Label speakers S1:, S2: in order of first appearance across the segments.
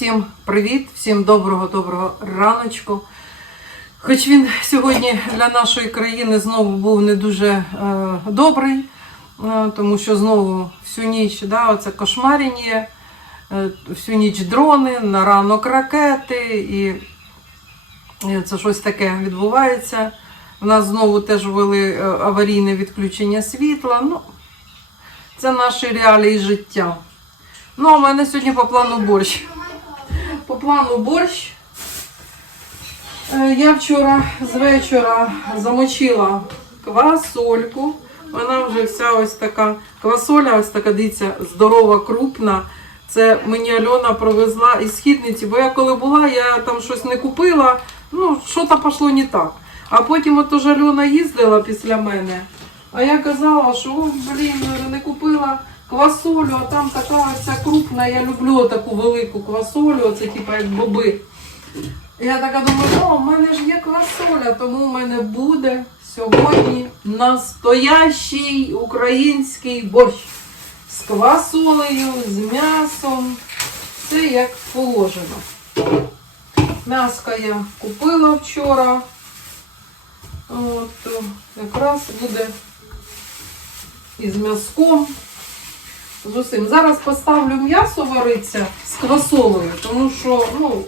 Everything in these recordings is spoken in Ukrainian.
S1: Всім привіт, всім доброго-доброго раночку. Хоч він сьогодні для нашої країни знову був не дуже е, добрий, е, тому що знову всю ніч да, оце кошмарення, е, всю ніч дрони, на ранок ракети, і, і це щось таке відбувається. У нас знову теж ввели е, аварійне відключення світла. Ну, це наші реалії життя. Ну, а в мене сьогодні по плану борщ. По плану борщ. Е, Я вчора з вечора замочила квасольку. Вона вже вся ось така квасоля, ось така, дивіться, здорова, крупна. Це мені Альона привезла із східниці, бо я коли була, я там щось не купила, ну, що то пішло не так. А потім от ж Альона їздила після мене. А я казала, що блін, не купила квасолю, а там така ця крупна, я люблю таку велику квасолю, оце типу як боби. Я така думаю, о, в мене ж є квасоля, тому в мене буде сьогодні настоящий український борщ з квасолею, з м'ясом. Це як положено. М'яско я купила вчора. От, якраз буде із м'язком. З усім. Зараз поставлю м'ясо вариться з квасолею, тому що, ну,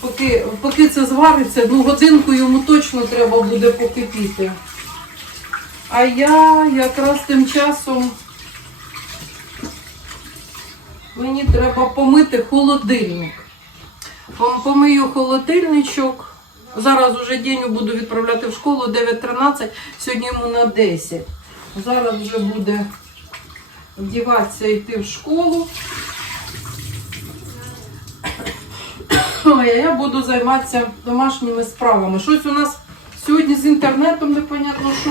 S1: поки, поки це звариться, ну годинку йому точно треба буде покипіти. А я якраз тим часом мені треба помити холодильник. Помию холодильничок. Зараз уже день буду відправляти в школу 9.13, сьогодні йому на 10. Зараз вже буде вдіватися йти в школу. А я буду займатися домашніми справами. Щось у нас сьогодні з інтернетом непонятно, що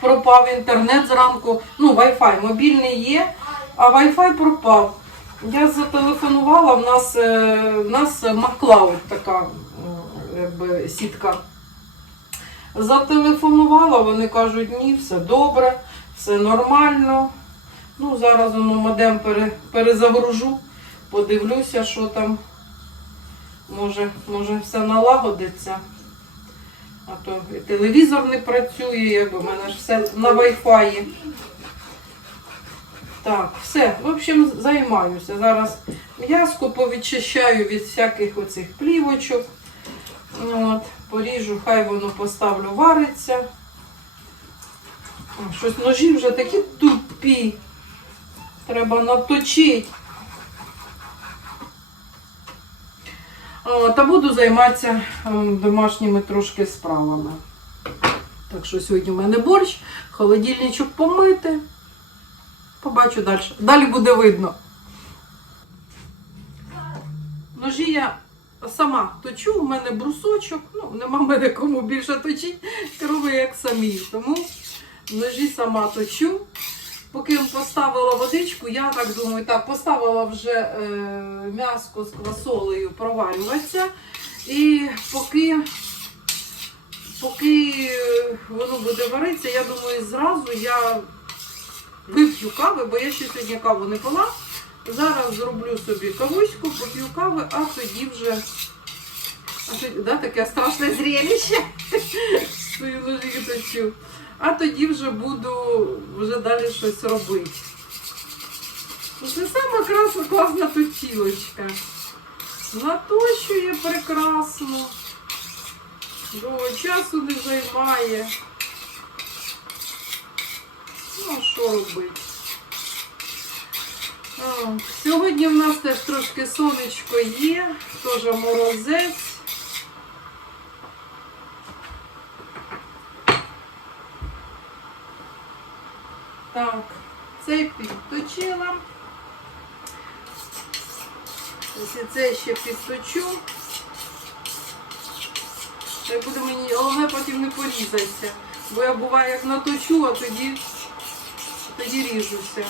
S1: пропав інтернет зранку. Ну, Wi-Fi мобільний є, а Wi-Fi пропав. Я зателефонувала, в нас, е, в нас MacLeod така якби, сітка. Зателефонувала, вони кажуть, ні, все добре, все нормально. Ну, зараз воно модем пере, перезагружу, подивлюся, що там. Може, може все налагодиться. А то і телевізор не працює, якби в мене ж все на Wi-Fi. Так, все. В общем, займаюся. Зараз м'язко повідчищаю від всяких оцих плівочок. От, поріжу, хай воно поставлю, вариться. Щось ножі вже такі тупі. Треба наточити. Та буду займатися ем, домашніми трошки справами. Так що сьогодні в мене борщ, холодильничок помити. Побачу далі. Далі буде видно. Ножі я сама точу, у мене брусочок, ну, нема мене кому більше точити, крови як самі. Тому ножі сама точу. Поки поставила водичку, я так думаю, так, поставила вже е, м'яско з квасолею проварюватися. І поки, поки воно буде варитися, я думаю, зразу я вип'ю кави, бо я ще сьогодні каву не пила. Зараз зроблю собі кавуську, поп'ю кави, а тоді вже а тоді, да, таке страшне зрелище. Свою ножі точу. А тоді вже буду вже далі щось робити. Ну, Це сама красна класна точілочка. Натощує прекрасно. Довго часу не займає. Ну, що робити? А, Сьогодні в нас теж трошки сонечко є, теж морозець. Так, цей підточила. Ось це ще підточу. Це буде мені, головне потім не порізатися. Бо я буваю як наточу, а тоді, тоді ріжуся.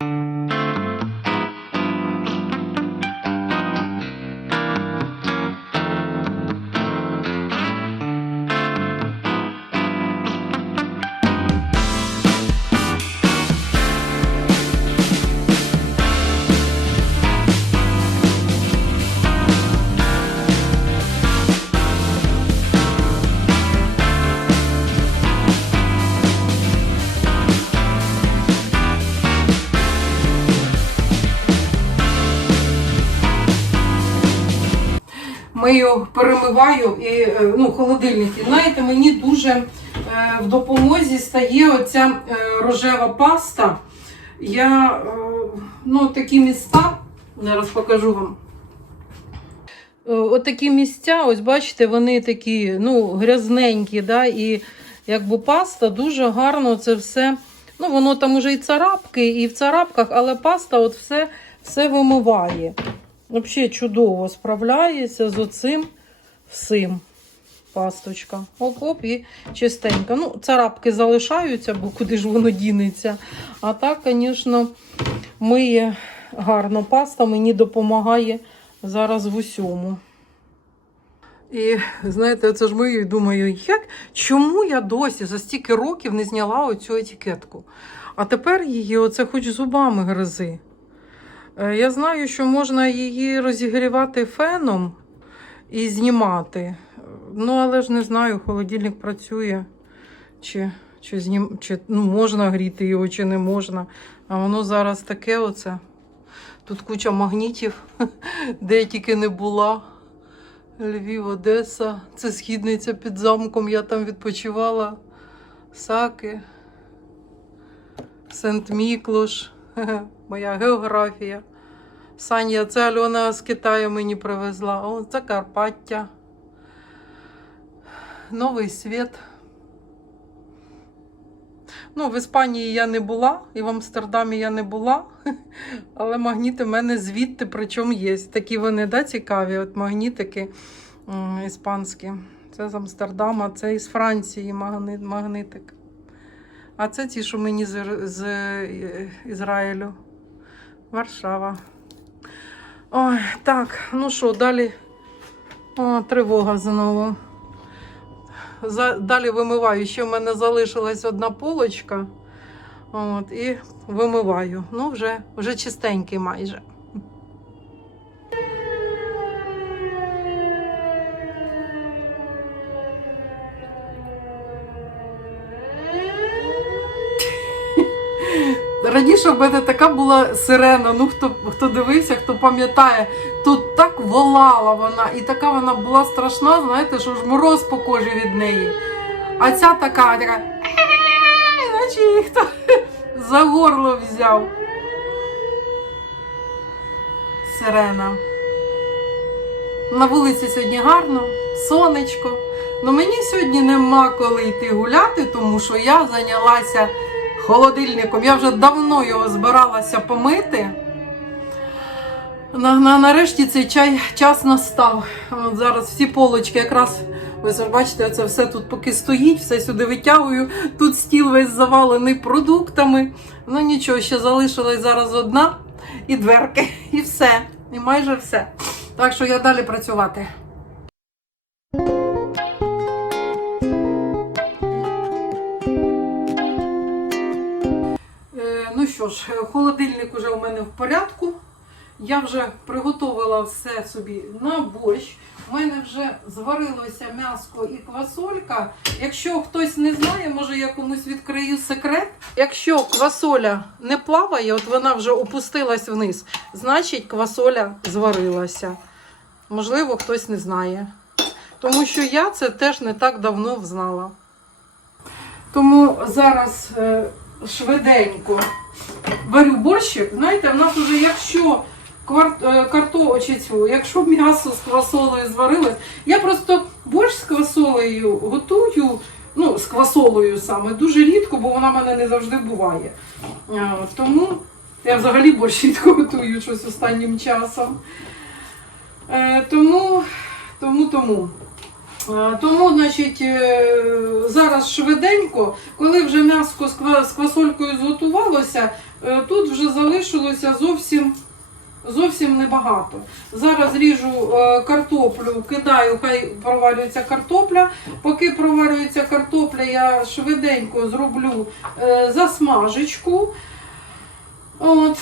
S1: Thank you. Перемиваю і е, ну, холодильник. І знаєте, мені дуже е, в допомозі стає оця е, рожева паста. Я ну, такі міста, зараз покажу вам. Е, От такі місця, ось бачите, вони такі ну, грязненькі, да, і якби паста дуже гарно це все. Ну, воно там уже і царапки, і в царапках, але паста от все, все вимиває. Взагалі чудово справляється з оцим всім. Пасточка. Оп-оп і чистенька. Ну, царапки залишаються, бо куди ж воно дінеться. А так, звісно, миє гарно паста, мені допомагає зараз в усьому. І знаєте, це ж мию і думаю, як, чому я досі за стільки років не зняла оцю етикетку? А тепер її оце хоч зубами гризи. Е, Я знаю, що можна її розігрівати феном і знімати. Ну, але ж не знаю, холодильник працює, чи, чи, знім, чи ну, можна гріти його, чи не можна. А воно зараз таке оце. Тут куча магнітів, де я тільки не була. Львів, Одеса. Це східниця під замком. Я там відпочивала. Саки. Сент-Міклош. Моя географія. Саня, це Альона з Китаю мені привезла. О, це Карпаття. Новий світ. Ну, в Іспанії я не була, і в Амстердамі я не була. Але магніти в мене звідти, причому є. Такі вони да, цікаві. От магнітики іспанські. Це з Амстердама, це із Франції магни- магнитик. А це ті, що мені з, з е, Ізраїлю. Варшава. Ой, так, ну що, далі. О, тривога знову. За, далі вимиваю. Ще в мене залишилась одна полочка. От, і вимиваю. Ну, вже, вже чистенький майже. Раніше в мене така була сирена. Ну хто, хто дивився, хто пам'ятає, тут так волала вона, і така вона була страшна, знаєте, що ж мороз по кожі від неї. А ця така, така, наче її хто за горло взяв. Сирена. На вулиці сьогодні гарно, сонечко. Ну мені сьогодні нема коли йти гуляти, тому що я зайнялася холодильником. Я вже давно його збиралася помити. На, на, нарешті цей чай, час настав. От зараз всі полочки якраз, ви ж бачите, це все тут поки стоїть, все сюди витягую. Тут стіл весь завалений продуктами. Ну нічого, ще залишилась зараз одна і дверки, і все. І майже все. Так що я далі працювати. Що ж, е, холодильник уже у мене в порядку. Я вже приготувала все собі на борщ. У мене вже зварилося м'яско і квасолька. Якщо хтось не знає, може я комусь відкрию секрет. Якщо квасоля не плаває, от вона вже опустилась вниз, значить квасоля зварилася. Можливо, хтось не знає. Тому що я це теж не так давно взнала. Тому зараз е, швиденько варю борщик. Знаєте, в нас уже якщо е, карто, чи цю, якщо м'ясо з квасолею зварилось, я просто борщ з квасолею готую, ну, з квасолею саме, дуже рідко, бо вона в мене не завжди буває. Е, Тому я взагалі борщ рідко готую щось останнім часом. Е, Тому, тому, тому. Тому, значить, е, зараз швиденько, коли вже м'ясо з квасолькою зготувалося, е, тут вже залишилося зовсім, зовсім небагато. Зараз ріжу е, картоплю, кидаю, хай проварюється картопля. Поки проварюється картопля, я швиденько зроблю засмажечку. От.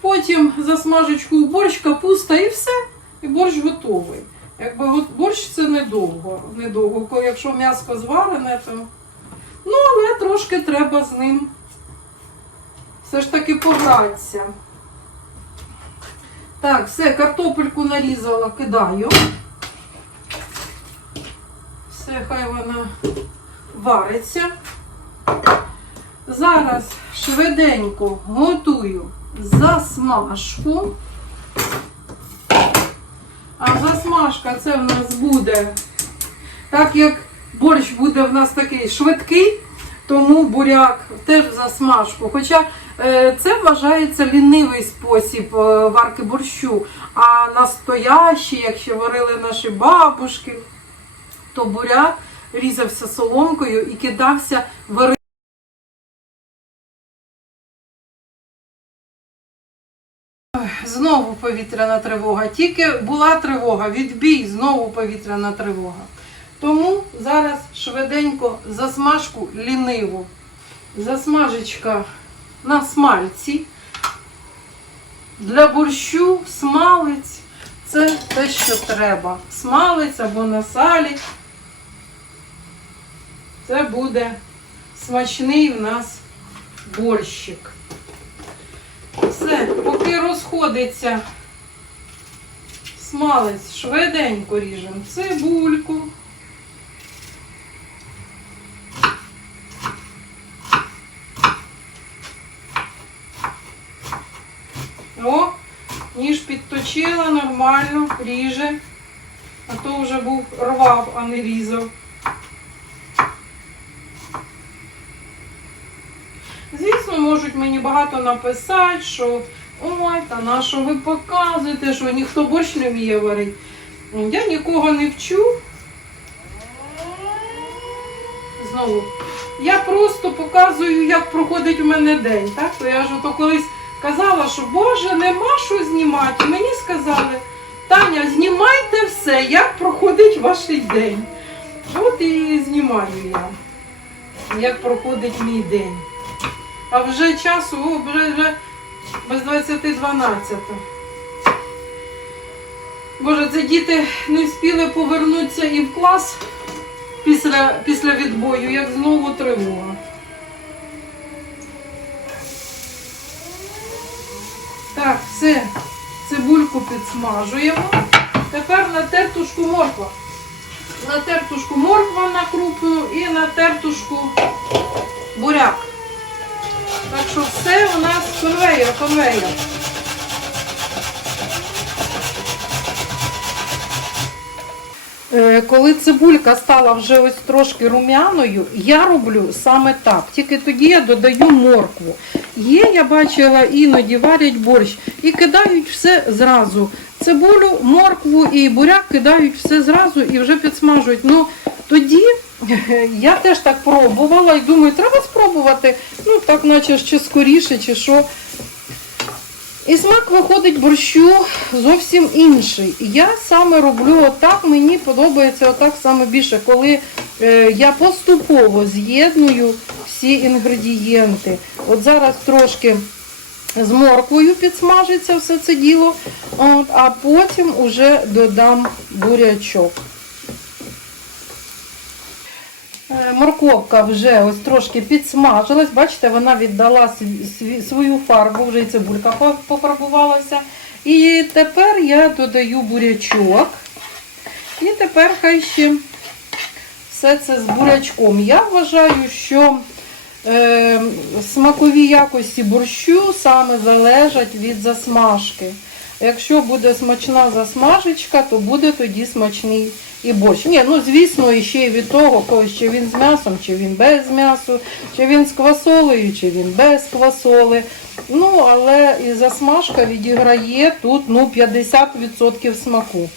S1: Потім засмажечку борщ, капуста і все. І борщ готовий. Якби от борщ це недовго. недовго. Якщо м'ясо зварене, то. Ну, але трошки треба з ним все ж таки погратися. Так, все, картопельку нарізала, кидаю. Все, хай вона вариться. Зараз швиденько готую засмажку. А засмажка це в нас буде, так як борщ буде в нас такий швидкий, тому буряк теж засмажку. Хоча е, це вважається лінивий спосіб е, варки борщу. А настоящий, якщо варили наші бабушки, то буряк різався соломкою і кидався в повітряна тривога. Тільки була тривога, відбій, знову повітряна тривога. Тому зараз швиденько засмажку ліниву. Засмажечка на смальці. Для борщу смалець це те, що треба. Смалець або на салі. Це буде смачний в нас борщик. Все, поки розходиться смалець, швиденько ріжемо цибульку. О, ніж підточила нормально, ріже. А то вже був рвав, а не різав. Звісно, можуть мені багато написати, що ой, та на що ви показуєте, що ніхто борщ не вміє варити. Я нікого не вчу. Знову. Я просто показую, як проходить у мене день. Так? То я ж ото колись казала, що Боже, нема що знімати. Мені сказали, Таня, знімайте все, як проходить ваш день. От і знімаю я, як проходить мій день. А вже часу, вже, вже без 20-12. Боже, це діти не встигли повернутися і в клас після, після відбою, як знову тривога. Так, все, цибульку підсмажуємо. Тепер на тертушку морква. На тертушку морква на крупну і на тертушку буряк. Так що все у нас конвейер, конвейер. Е, Коли цибулька стала вже ось трошки рум'яною, я роблю саме так. Тільки тоді я додаю моркву. Є, я бачила, іноді варять борщ і кидають все зразу. Цибулю, моркву і буряк кидають все зразу і вже підсмажують. Ну тоді я теж так пробувала і думаю, треба спробувати. Ну так, наче ще скоріше, чи що. І смак виходить борщу зовсім інший. Я саме роблю отак, мені подобається отак саме більше, коли е, я поступово з'єдную всі інгредієнти. От зараз трошки з морквою підсмажиться все це діло, а потім уже додам бурячок. Е, Морковка вже ось трошки підсмажилась. Бачите, вона віддала свою фарбу, вже і цибулька по- пофарбувалася. І тепер я додаю бурячок. І тепер хай ще все це з бурячком. Я вважаю, що е, смакові якості борщу саме залежать від засмажки. Якщо буде смачна засмажечка, то буде тоді смачний і борщ. Ні, ну звісно, і ще й від того, чи він з м'ясом, чи він без м'ясу, чи він з квасолею, чи він без квасоли. Ну, але і засмажка відіграє тут ну, 50% смаку.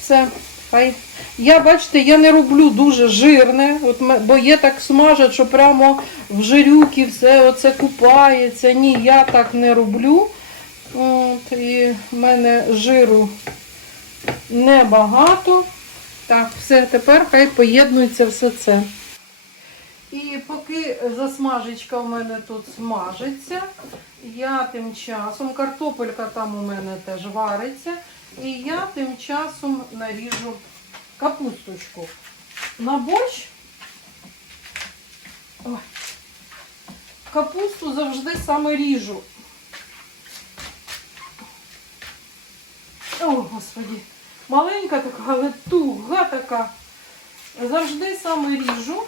S1: Все, Хай. Я, бачите, я не роблю дуже жирне, от, бо є так смажать, що прямо в жирюки все оце купається. Ні, я так не роблю. От, і в мене жиру небагато. Так, все, тепер хай поєднується все це. І поки засмажечка у мене тут смажиться, я тим часом, картопелька там у мене теж вариться, і я тим часом наріжу капусточку. На борщ ой, капусту завжди саме ріжу. О, господі, маленька така, але туга така. Завжди саме ріжу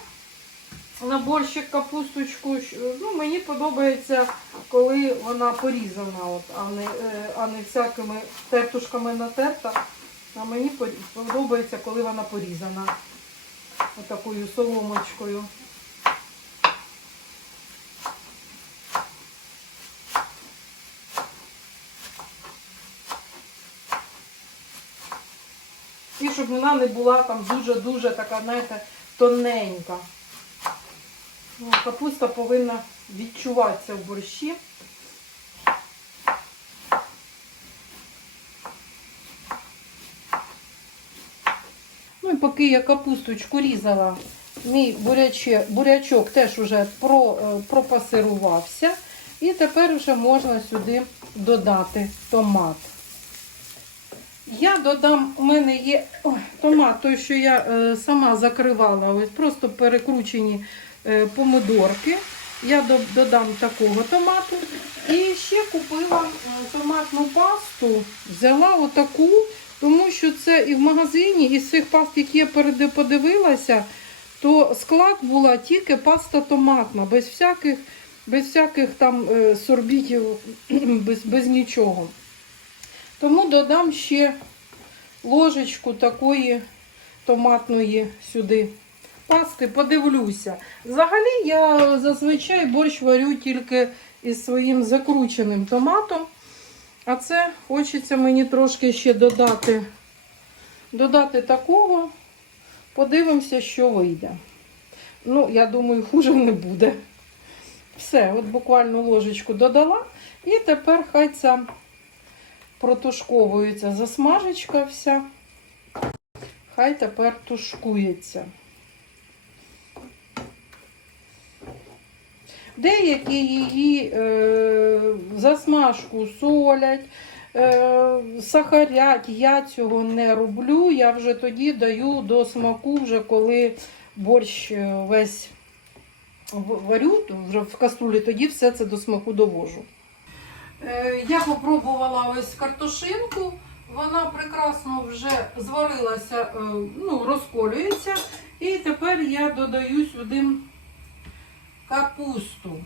S1: на борщик капусточку. Ну, мені подобається, коли вона порізана, от, а, не, е, а не всякими тертушками натерта. А мені подобається, коли вона порізана. Отакою соломочкою. Щоб вона не була там дуже-дуже така, знаєте, тоненька. Ну, Капуста повинна відчуватися в борщі. Ну і поки я капусточку різала, мій буряче, бурячок теж вже е, пропасирувався. І тепер вже можна сюди додати томат. Я додам, у мене є томат, той, що я е, сама закривала, ось просто перекручені е, помидорки. Я додам такого томату. І ще купила е, томатну пасту, взяла отаку, тому що це і в магазині, із цих паст, які я подивилася, то склад була тільки паста томатна, без всяких, без всяких там сорбітів, без, без нічого. Тому додам ще ложечку такої томатної сюди пасти, подивлюся. Взагалі я зазвичай борщ варю тільки із своїм закрученим томатом. А це хочеться мені трошки ще додати, додати такого. Подивимося, що вийде. Ну, я думаю, хуже не буде. Все, от буквально ложечку додала. І тепер хай ця протушковується засмажечка вся. Хай тепер тушкується. Деякі її е, засмажку солять, е, сахарять. Я цього не роблю. Я вже тоді даю до смаку, вже коли борщ е, весь варю, вже в каструлі, тоді все це до смаку довожу. Е, Я попробувала ось картошинку. Вона прекрасно вже зварилася, е, ну, розколюється. І тепер я додаю сюди капусту.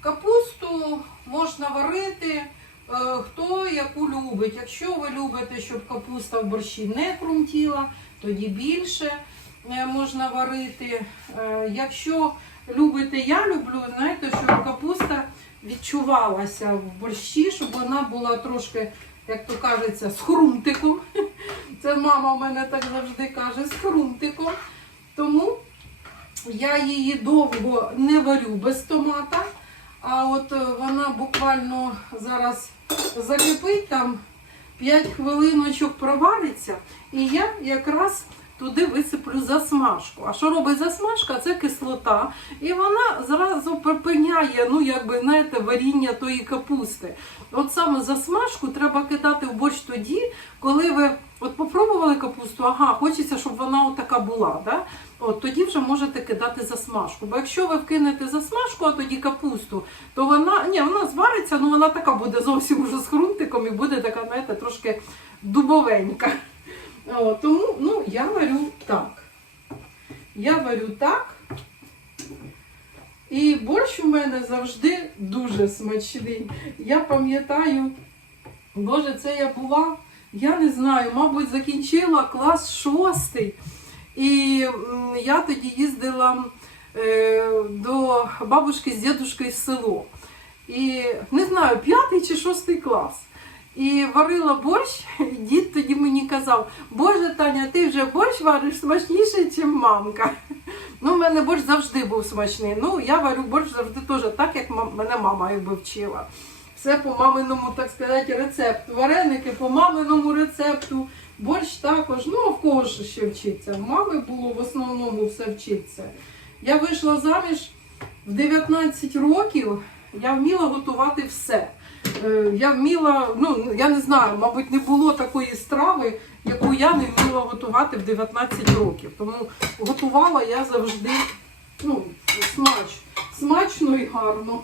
S1: Капусту можна варити, е, хто яку любить. Якщо ви любите, щоб капуста в борщі не хрумтіла, тоді більше можна варити. Якщо любите, я люблю, знаєте, щоб капуста відчувалася в борщі, щоб вона була трошки, як то кажеться, з хрумтиком. Це мама в мене так завжди каже, з хрумтиком. Тому я її довго не варю без томата, а от е, вона буквально зараз закипить там 5 хвилиночок провариться, і я якраз туди висиплю засмажку. А що робить засмажка? Це кислота. І вона зразу припиняє, ну якби знаєте, варіння тої капусти. От саме засмажку треба кидати в борщ тоді, коли ви от попробували капусту, ага, хочеться, щоб вона отака була. Да? От тоді вже можете кидати засмажку. Бо якщо ви вкинете засмажку, а тоді капусту, то вона ні, вона звариться, ну вона така буде зовсім уже з хрумтиком і буде така, знаєте, трошки дубовенька. Тому ну, я варю так. Я варю так. І борщ у мене завжди дуже смачний. Я пам'ятаю, Боже, це я була, я не знаю, мабуть, закінчила клас шостий. І я тоді їздила е, до бабушки з дідушкою в село. І не знаю, п'ятий чи шостий клас. І варила борщ, і дід тоді мені казав, Боже Таня, ти вже борщ вариш смачніше, ніж мамка. Ну, в мене борщ завжди був смачний. Ну, я варю борщ завжди теж так, як мене мама якби вчила. Все по маминому, так сказати, рецепту. Вареники по маминому рецепту. Борщ також, ну а в кого ж ще вчиться? В мами було в основному все вчиться. Я вийшла заміж в 19 років, я вміла готувати все. Е, Я вміла, ну я не знаю, мабуть, не було такої страви, яку я не вміла готувати в 19 років. Тому готувала я завжди ну, смач, смачно і гарно.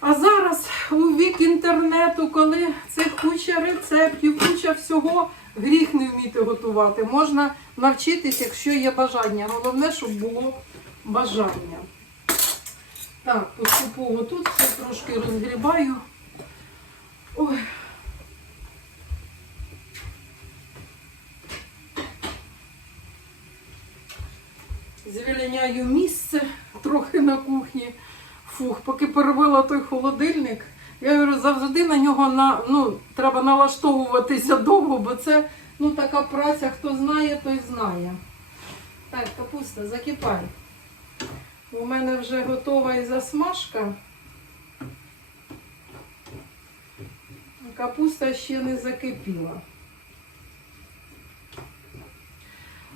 S1: А зараз у вік інтернету, коли це куча рецептів, куча всього, гріх не вміти готувати. Можна навчитись, якщо є бажання. Головне, щоб було бажання. Так, поступово тут все трошки розгрібаю. Ой. Звільняю місце трохи на кухні. Фух, поки перевела той холодильник. Я говорю, завжди на нього на, ну, треба налаштовуватися довго, бо це ну, така праця, хто знає, той знає. Так, капуста, закипай. У мене вже готова і засмажка. Капуста ще не закипіла.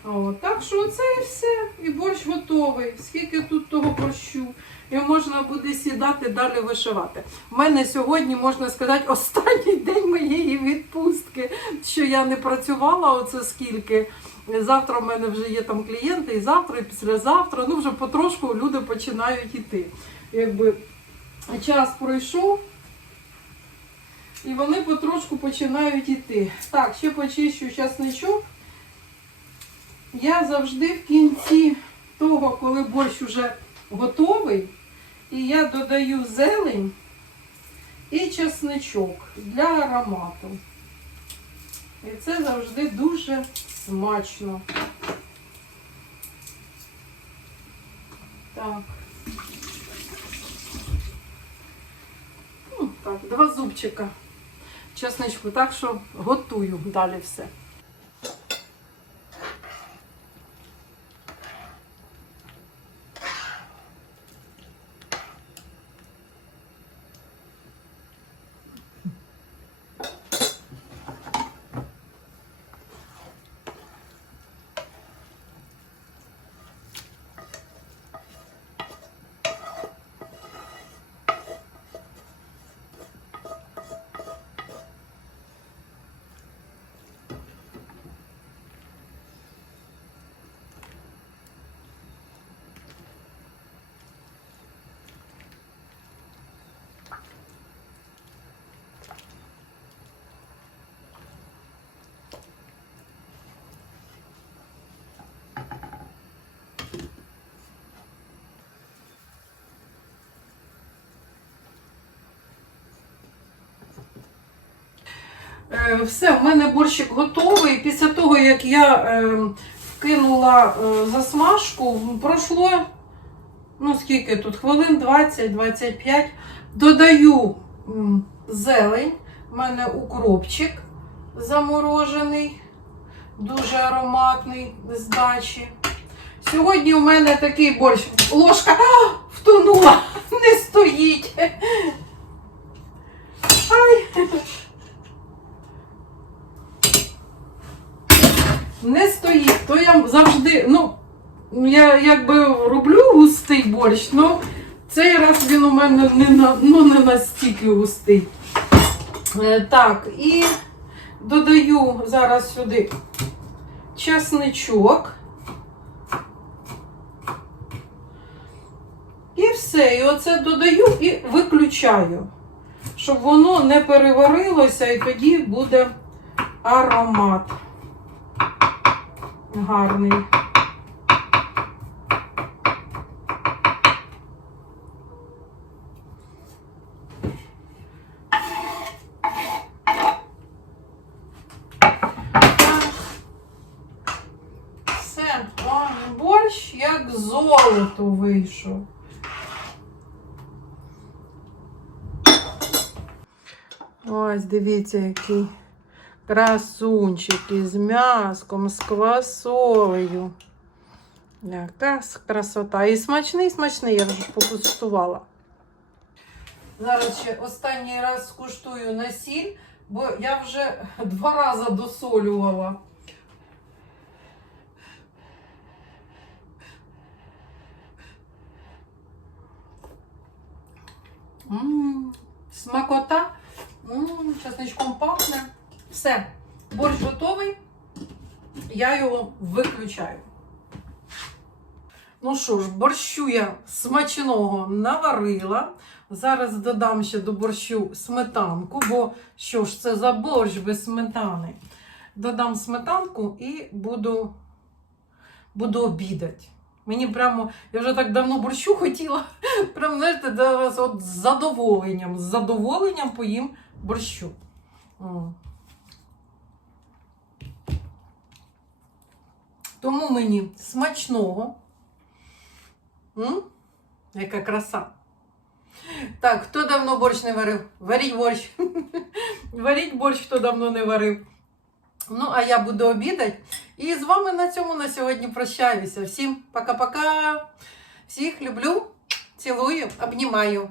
S1: О, так що це і все. І борщ готовий. Скільки тут того борщу. І можна буде сідати далі вишивати. У мене сьогодні, можна сказати, останній день моєї відпустки, що я не працювала оце скільки. Завтра в мене вже є там клієнти, і завтра, і післязавтра. Ну вже потрошку люди починають іти. Якби час пройшов, і вони потрошку починають іти. Так, ще почищу часничок. Я завжди в кінці того, коли борщ вже готовий, і я додаю зелень і чесничок для аромату. І це завжди дуже смачно. Так. Ну, так, два зубчика Чесночку, так що готую далі все. Все, в мене борщик готовий. Після того, як я е, вкинула е, засмажку, пройшло, ну скільки тут, хвилин 20-25. Додаю зелень. У мене укропчик заморожений, дуже ароматний з дачі. Сьогодні у мене такий борщ. Ложка а, втонула, не стоїть. Ай. Не стоїть, то я завжди, ну, я якби роблю густий борщ, ну цей раз він у мене не, на, ну, не настільки густий. Е, так, і додаю зараз сюди часничок. І все. І оце додаю і виключаю, щоб воно не переварилося, і тоді буде аромат гарний. Все, борщ як золото вийшов. Ось, дивіться, який красунчик із м'яском, з квасолею. Яка красота. І смачний, смачний, я вже покуштувала. Зараз ще останній раз скуштую на сіль, бо я вже два рази досолювала. М, Смакота. М, Чесничком пахне. Все, борщ готовий. Я його виключаю. Ну що ж, борщу я смачного наварила. Зараз додам ще до борщу сметанку, бо що ж це за борщ без сметани? Додам сметанку і буду, буду обідати. Мені прямо, я вже так давно борщу хотіла. Прям, знаєте, зараз от з задоволенням, з задоволенням поїм борщу. Тому мені смачного. М? Яка краса. Так, хто давно борщ не варив? Варіть борщ. Варіть борщ, хто давно не варив. Ну, а я буду обідати. І з вами на цьому на сьогодні прощаюся. Всім пока-пока. Всіх люблю, цілую, обнімаю.